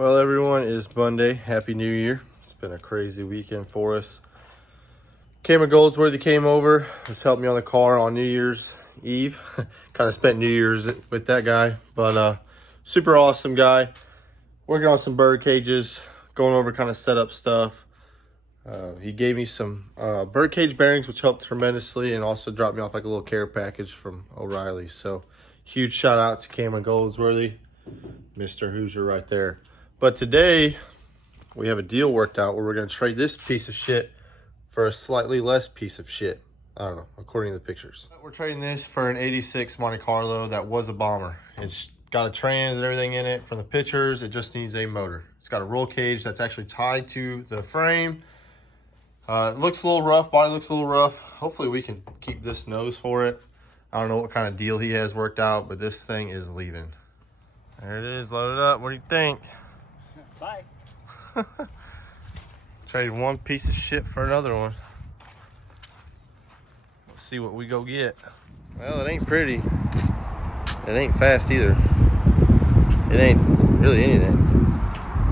Well, everyone, it is Monday. Happy New Year. It's been a crazy weekend for us. Cameron Goldsworthy came over, just helped me on the car on New Year's Eve. Kind of spent New Year's with that guy, but super awesome guy. Working on some bird cages, going over kind of setup stuff. He gave me some bird cage bearings, which helped tremendously, and also dropped me off like a little care package from O'Reilly. So huge shout out to Cameron Goldsworthy, Mr. Hoosier right there. But today we have a deal worked out where we're going to trade this piece of shit for a slightly less piece of shit. I don't know, according to the pictures. We're trading this for an 86 Monte Carlo that was a bomber. It's got a trans and everything in it. From the pictures, it just needs a motor. It's got a roll cage that's actually tied to the frame. It looks a little rough, body looks a little rough. Hopefully we can keep this nose for it. I don't know what kind of deal he has worked out, but this thing is leaving. There it is, loaded up. What do you think? Bye. Trade one piece of shit for another one. Let's see what we go get. Well, it ain't pretty. It ain't fast either. It ain't really anything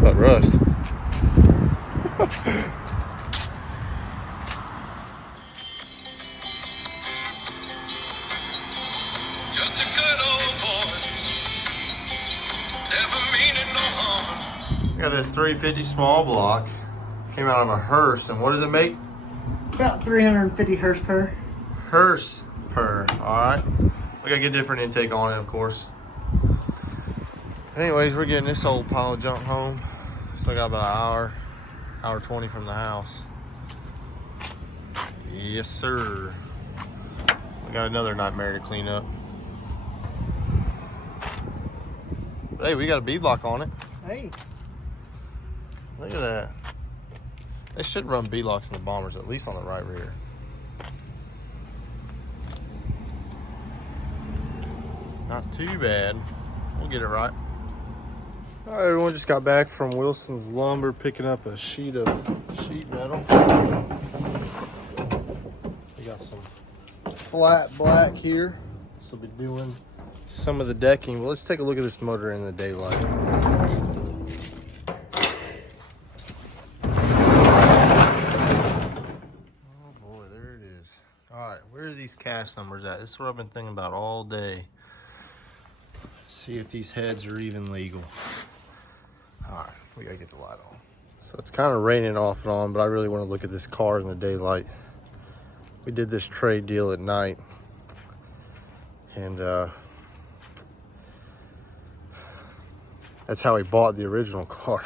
but rust. Just a good old boy, never meaning no harm. Got this 350 small block. Came out of a hearse, and what does it make? About 350 horsepower. Hearse per. Alright. We gotta get a different intake on it, of course. Anyways, we're getting this old pile of junk home. Still got about an hour 20 from the house. Yes, sir. We got another nightmare to clean up. But hey, we got a bead lock on it. Hey. Look at that. They should run bead locks in the bombers, at least on the right rear. Not too bad. We'll get it right. All right, everyone just got back from Wilson's Lumber picking up a sheet metal. We got some flat black here. This will be doing some of the decking. Well, let's take a look at this motor in the daylight. Oh boy, there it is. All right, where are these cast numbers at? This is what I've been thinking about all day. See if these heads are even legal. All right, we gotta get the light on. So it's kind of raining off and on, but I really want to look at this car in the daylight. We did this trade deal at night, and that's how we bought the original car.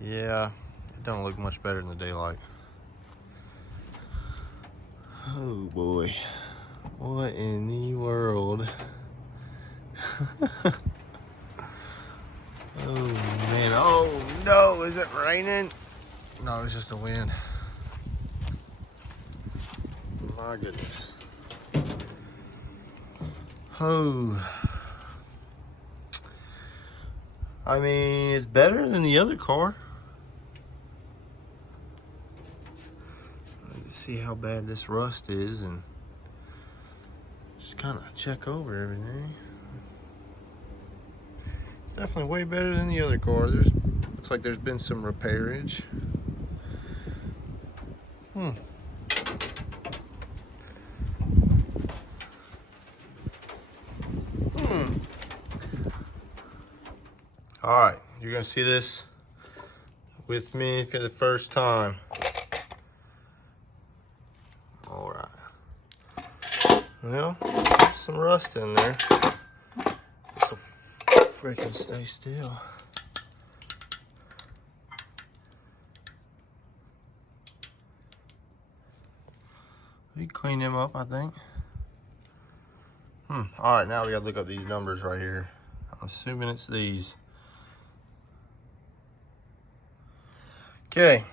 Yeah, it don't look much better in the daylight. Oh boy, what in the world? Oh man, oh no, is it raining? No, it's just the wind. My goodness. Oh. I mean, it's better than the other car. Let's see how bad this rust is and just kind of check over everything. It's definitely way better than the other car. Looks like there's been some repairage. All right, you're gonna see this with me for the first time. All right. Well, there's some rust in there. This'll freaking stay still. We clean them up, I think. All right, now we gotta look up these numbers right here. I'm assuming it's these. Okay.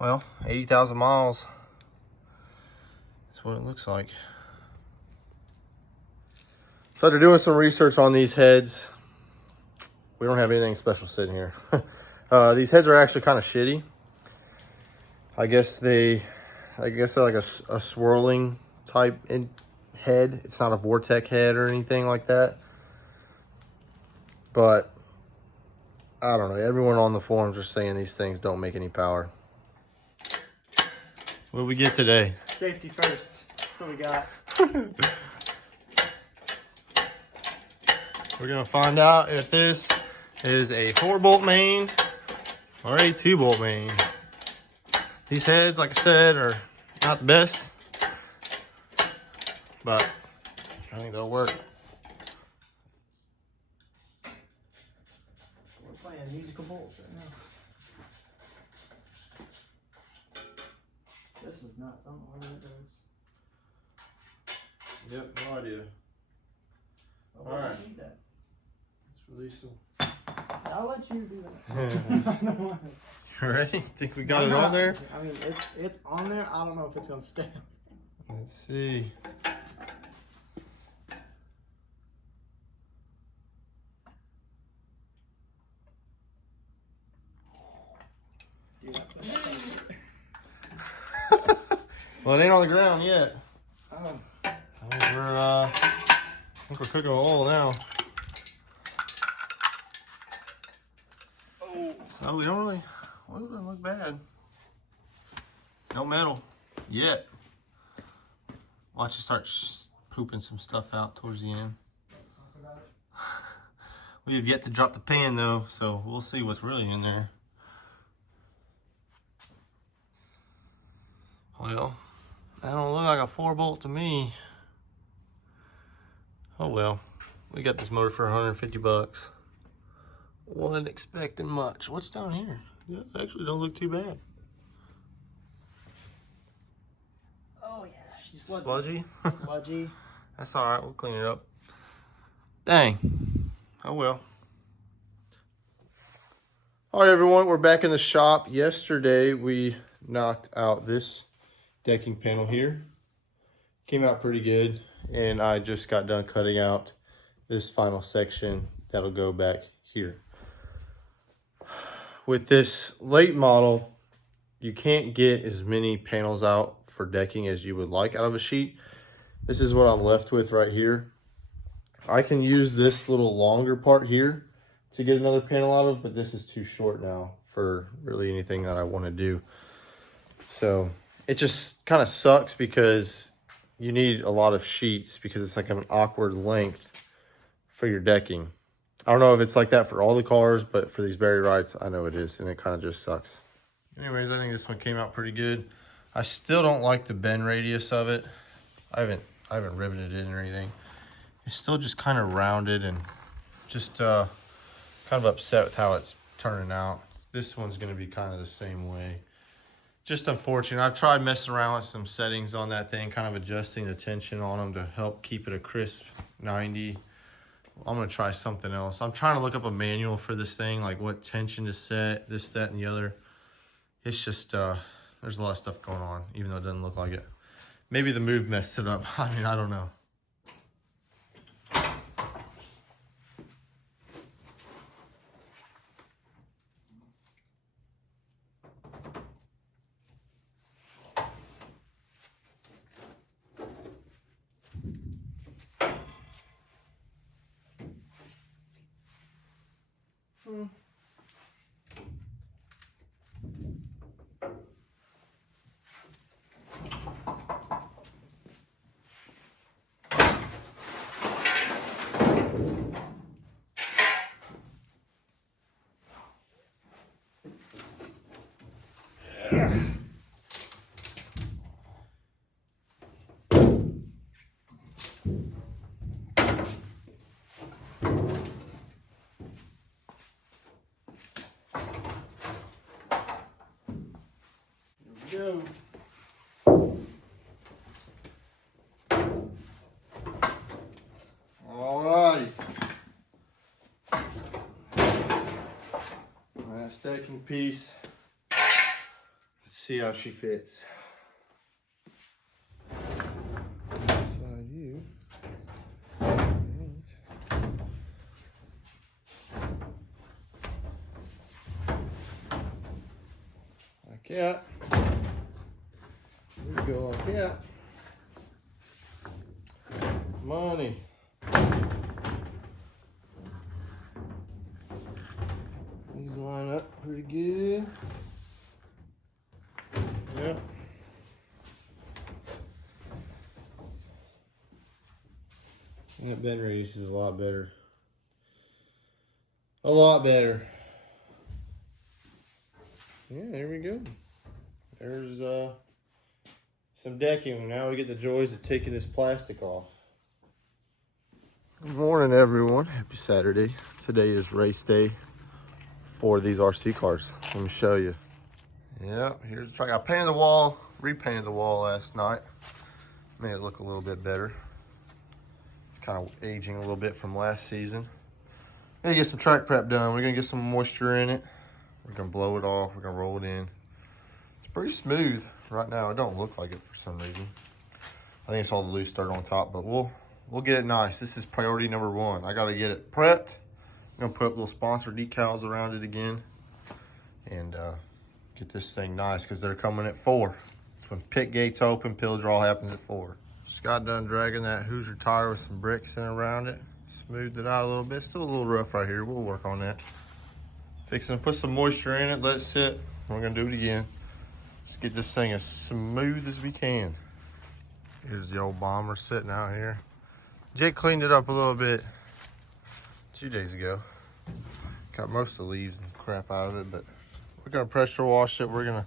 Well, 80,000 miles. That's what it looks like. So after doing some research on these heads, we don't have anything special sitting here. These heads are actually kind of shitty. I guess they're like a swirling type head. It's not a Vortec head or anything like that. But I don't know. Everyone on the forums are saying these things don't make any power. What did we get today? Safety first. That's what we got. We're gonna find out if this is a 4-bolt main or a 2-bolt main. These heads, like I said, are not the best, but I think they'll work. We're playing musical bolts right now. This is nuts. I don't know what it does. Yep, no idea. Oh, All right. I need that. Let's release them. I'll let you do that. You ready? Think we got it on there? I mean, it's on there. I don't know if it's gonna stay. Let's see. Dude, Well, it ain't on the ground yet. oh. I think we're cooking with oil now. Oh. So we don't really, well, it doesn't look bad. No metal yet. Watch it start pooping some stuff out towards the end. We have yet to drop the pan though, so we'll see what's really in there. Well, that don't look like a 4-bolt to me. Oh well, we got this motor for 150 bucks. Wasn't expecting much. What's down here? Yeah, actually don't look too bad. Oh yeah, she's sludgy. Sludgy? Sludgy. That's all right, we'll clean it up. Dang. Oh well. All right, everyone, we're back in the shop. Yesterday, we knocked out this decking panel here. Came out pretty good, and I just got done cutting out this final section that'll go back here. With this late model, you can't get as many panels out for decking as you would like out of a sheet. This is what I'm left with right here. I can use this little longer part here to get another panel out of, but this is too short now for really anything that I want to do. So it just kind of sucks because you need a lot of sheets because it's like an awkward length for your decking. I don't know if it's like that for all the cars, but for these Barry rides, I know it is, and it kind of just sucks. Anyways, I think this one came out pretty good. I still don't like the bend radius of it. I haven't riveted it or anything. It's still just kind of rounded and just kind of upset with how it's turning out. This one's going to be kind of the same way. Just unfortunate. I've tried messing around with some settings on that thing, kind of adjusting the tension on them to help keep it a crisp 90. I'm going to try something else. I'm trying to look up a manual for this thing, like what tension to set, this, that, and the other. It's just, there's a lot of stuff going on, even though it doesn't look like it. Maybe the move messed it up. I mean, I don't know. Go. All right. Last decking piece. Let's see how she fits. Side you. Like that. There we go, like that. Money. up pretty good. Yep. And that bend radius is a lot better. A lot better. Yeah, there we go. There's some decking. Now we get the joys of taking this plastic off. Good morning, everyone. Happy Saturday. Today is race day for these RC cars. Let me show you. Yeah, here's the track. I painted the wall, repainted the wall last night. Made it look a little bit better. It's kind of aging a little bit from last season. Gonna get some track prep done. We're gonna get some moisture in it. We're gonna blow it off. We're gonna roll it in. It's pretty smooth right now. It don't look like it for some reason. I think it's all the loose dirt on top, but we'll get it nice. This is priority number one. I gotta get it prepped. I'm gonna put up little sponsor decals around it again, and get this thing nice because they're coming at 4. It's when pit gates open. Pill draw happens at 4. Just got done dragging that Hoosier tire with some bricks in around it. Smoothed it out a little bit. Still a little rough right here. We'll work on that. Fixing to put some moisture in it. Let it sit. We're gonna do it again. Just get this thing as smooth as we can. Here's the old bomber sitting out here. Jake cleaned it up a little bit 2 days ago. Got most of the leaves and crap out of it, but we're gonna pressure wash it. We're gonna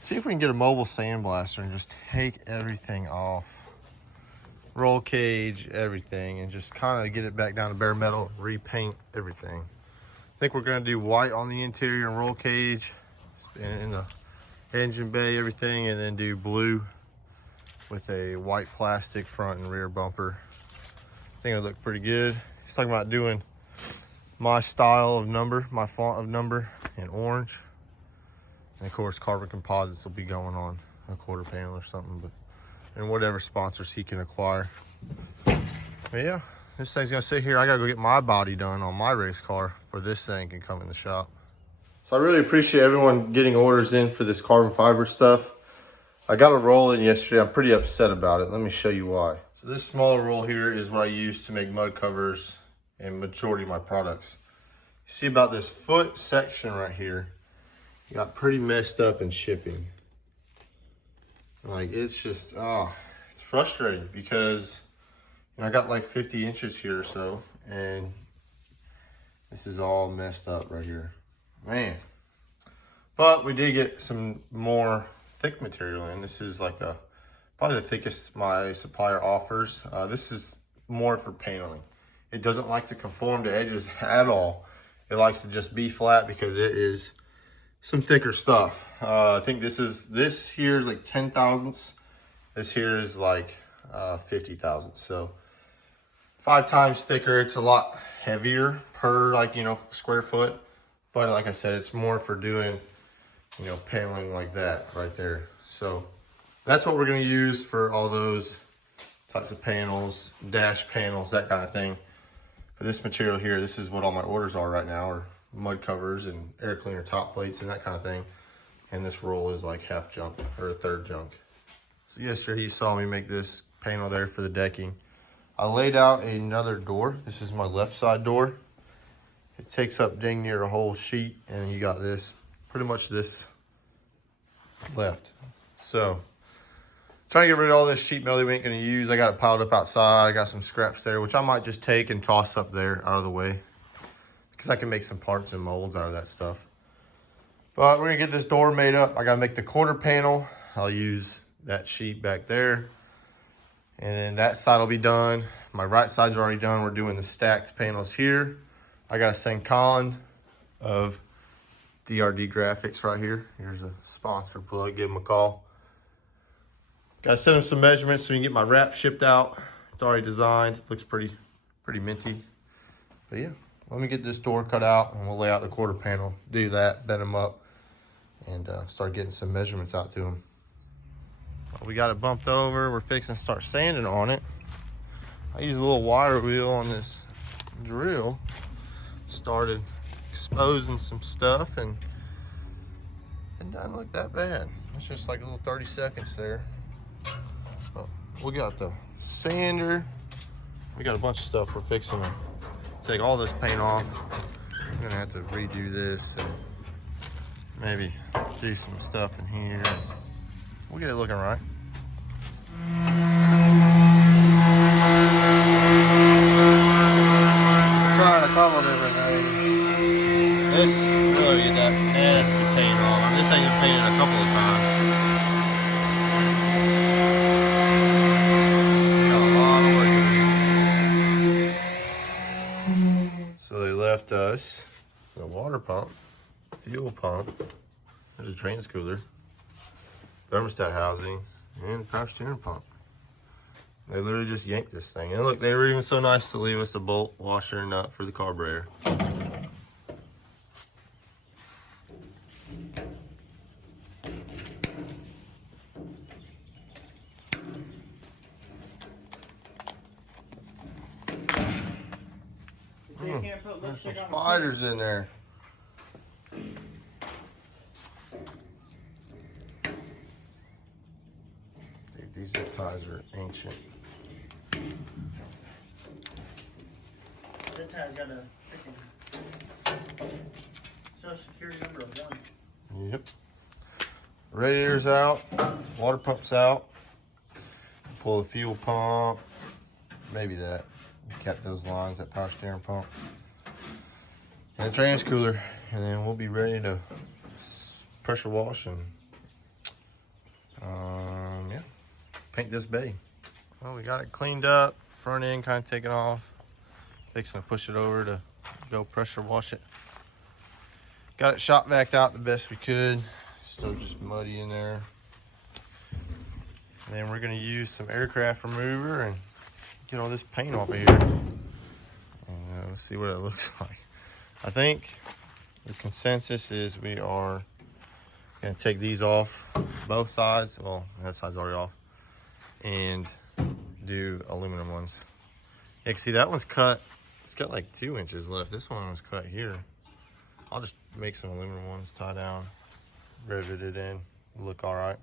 see if we can get a mobile sandblaster and just take everything off. Roll cage, everything, and just kind of get it back down to bare metal, repaint everything. I think we're gonna do white on the interior and roll cage, in the engine bay, everything, and then do blue with a white plastic front and rear bumper. I think it'll look pretty good. He's talking about doing my style of number, my font of number in orange. And of course, carbon composites will be going on a quarter panel or something, but and whatever sponsors he can acquire. But yeah, this thing's gonna sit here. I gotta go get my body done on my race car for this thing can come in the shop. So I really appreciate everyone getting orders in for this carbon fiber stuff. I got a roll in yesterday. I'm pretty upset about it. Let me show you why. So this smaller roll here is what I use to make mud covers and majority of my products. You see about this foot section right here, got pretty messed up in shipping. Like it's just, it's frustrating because I got like 50 inches here or so, and this is all messed up right here, man. But we did get some more thick material in. This is like probably the thickest my supplier offers. This is more for paneling. It doesn't like to conform to edges at all. It likes to just be flat because it is some thicker stuff. I think this here is like 10 thousandths. This here is like 50 thousandths. So 5 times thicker. It's a lot heavier per square foot. But like I said, it's more for doing, paneling like that right there. So that's what we're gonna use for all those types of panels, dash panels, that kind of thing. For this material here, this is what all my orders are right now, are mud covers and air cleaner top plates and that kind of thing. And this roll is like half junk or a third junk. So yesterday you saw me make this panel there for the decking. I laid out another door. This is my left side door. It takes up dang near a whole sheet, and you got this, pretty much this left. So trying to get rid of all this sheet metal that we ain't gonna use. I got it piled up outside. I got some scraps there, which I might just take and toss up there out of the way, because I can make some parts and molds out of that stuff. But we're gonna get this door made up. I gotta make the quarter panel. I'll use that sheet back there. And then that side will be done. My right side's already done. We're doing the stacked panels here. I got a St. Colin of DRD Graphics right here. Here's a sponsor plug, give them a call. Gotta send them some measurements so we can get my wrap shipped out. It's already designed. It looks pretty minty. But yeah, let me get this door cut out and we'll lay out the quarter panel, do that, bend them up, and start getting some measurements out to them. We got it bumped over. We're fixing to start sanding on it. I used a little wire wheel on this drill. Started exposing some stuff and it doesn't look that bad. It's just like a little 30 seconds there. But we got the sander. We got a bunch of stuff we're fixing to take all this paint off. I'm gonna have to redo this and maybe do some stuff in here. We'll get it looking right. Trying a couple different things. This really get that nasty paint on. This ain't been painted a couple of times. Got a lot of work to do. So they left us the water pump, fuel pump, there's a trans cooler, thermostat housing, and the power steering pump. They literally just yanked this thing. And look, they were even so nice to leave us a bolt, washer, and nut for the carburetor. There's some spiders in there. Dude, these zip ties are ancient. That tie's got a freaking social security number of 1. Yep. Radiator's out, water pump's out. Pull the fuel pump, maybe that. Kept those lines, that power steering pump. And the trans cooler. And then we'll be ready to pressure wash and yeah, paint this bay. Well, we got it cleaned up, front end kind of taken off. Fixing to push it over to go pressure wash it. Got it shop vacked out the best we could. Still just muddy in there. And then we're gonna use some aircraft remover and get all this paint off of here. And let's see what it looks like. I think the consensus is we are gonna take these off, both sides. Well, that side's already off. And do aluminum ones. Yeah, see that one's cut. It's got like 2 inches left. This one was cut here. I'll just make some aluminum ones, tie down, rivet it in, look all right.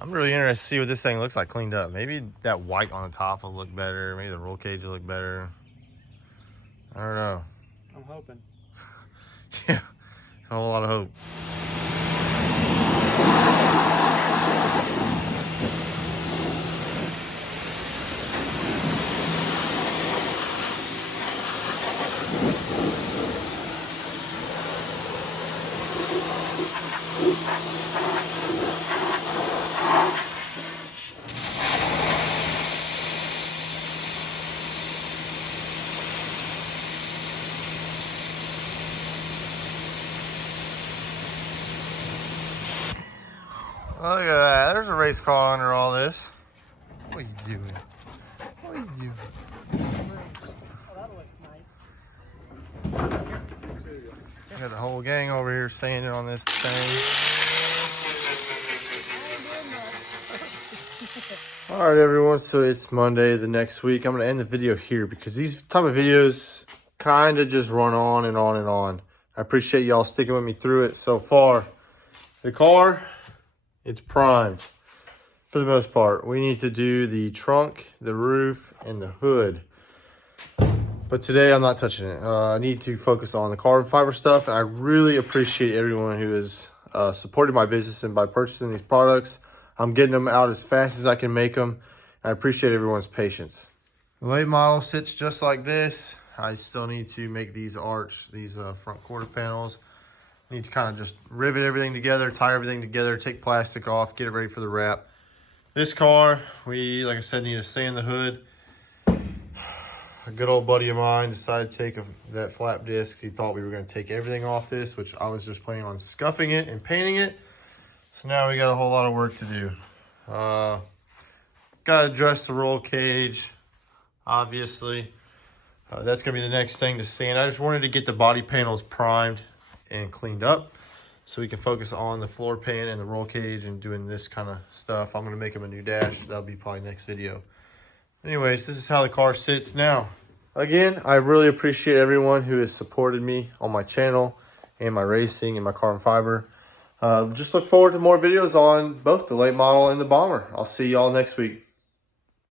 I'm really interested to see what this thing looks like cleaned up. Maybe that white on the top will look better. Maybe the roll cage will look better. I don't know. I'm hoping. Yeah, it's a whole lot of hope. Look at that. There's a race car under all this. What are you doing? What are you doing? Oh, that looks nice. Got the whole gang over here sanding on this thing. All right, everyone. So it's Monday the next week. I'm going to end the video here because these type of videos kind of just run on and on and on. I appreciate y'all sticking with me through it so far. The car, it's primed for the most part. We need to do the trunk, the roof, and the hood. But today I'm not touching it. I need to focus on the carbon fiber stuff. And I really appreciate everyone who has supported my business and by purchasing these products. I'm getting them out as fast as I can make them. I appreciate everyone's patience. The late model sits just like this. I still need to make these these front quarter panels. Need to kind of just rivet everything together, tie everything together, take plastic off, get it ready for the wrap. This car, like I said, need to sand the hood. A good old buddy of mine decided to take that flap disc. He thought we were going to take everything off this, which I was just planning on scuffing it and painting it. So now we got a whole lot of work to do. Got to adjust the roll cage, obviously. That's going to be the next thing to sand. I just wanted to get the body panels primed and cleaned up so we can focus on the floor pan and the roll cage and doing this kind of stuff. I'm going to make them a new dash. That'll be probably next video. Anyways, this is how the car sits now. Again, I really appreciate everyone who has supported me on my channel and my racing and my carbon fiber. Just look forward to more videos on both the late model and the bomber. I'll see y'all next week.